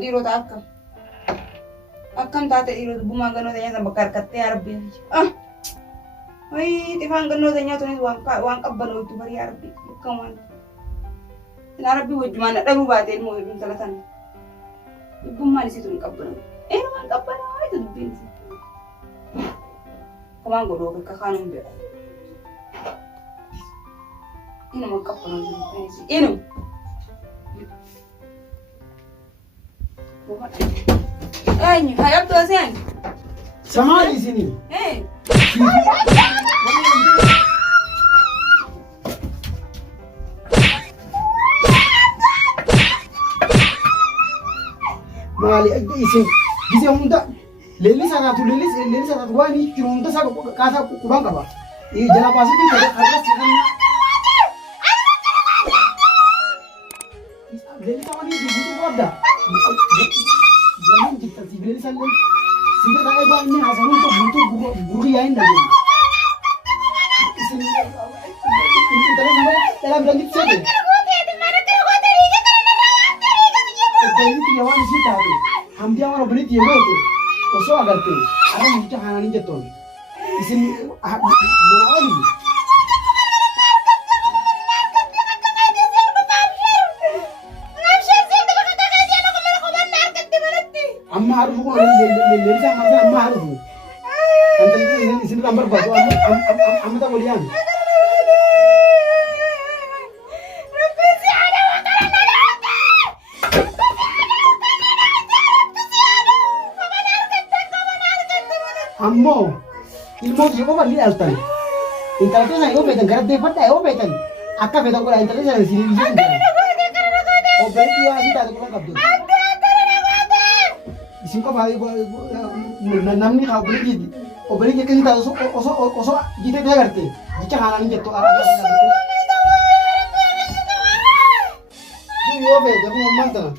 ديرو تاكم أكم تاتي ديرو بما غنو تانيا sama karkatnya Arabi woi tifan gano tanya tuh nih uang kaban itu bari Arabi kawan in Arabi wajman ada rubatin mau ibn talatan ibu mana sih tuh kaban uang kaban itu dubin sih kawan gue doang kakanun dia ini uang kaban itu sih ini ini hayap tuh asyik sama di sini Mali isi bisa muda lelis sangat gua ini cuma muda saya kasa kubang apa ini jalan pasti itu ada sekarang lelis sama ini juga ada gua ini kita si lelis sama sehingga kayak gua ini asal untuk buru ya ini lagi ini dalam lanjut saja ini tiga orang sih tahu, hampir orang beli tiga itu, kosong agar tu, ada mungkin hanya ini jatuh, di sini mana ni? Amma harus bukan lelaki sama amma harus, nanti di sini lambar batu, amma tak boleh yang. Ammo, ilmu juga balik altan. Internet saya itu betul, kerana dapat saya itu betul. Akka betul kalau internet saya sini di sini. Oh berarti dia sih tak ada kurang kabel. Di sini kau balik namni kau beli jadi. Oh beli jadi kita osok kita dia kerti. Jika hal ini jatuh arah kita. Ini yo betul, kamu mantap.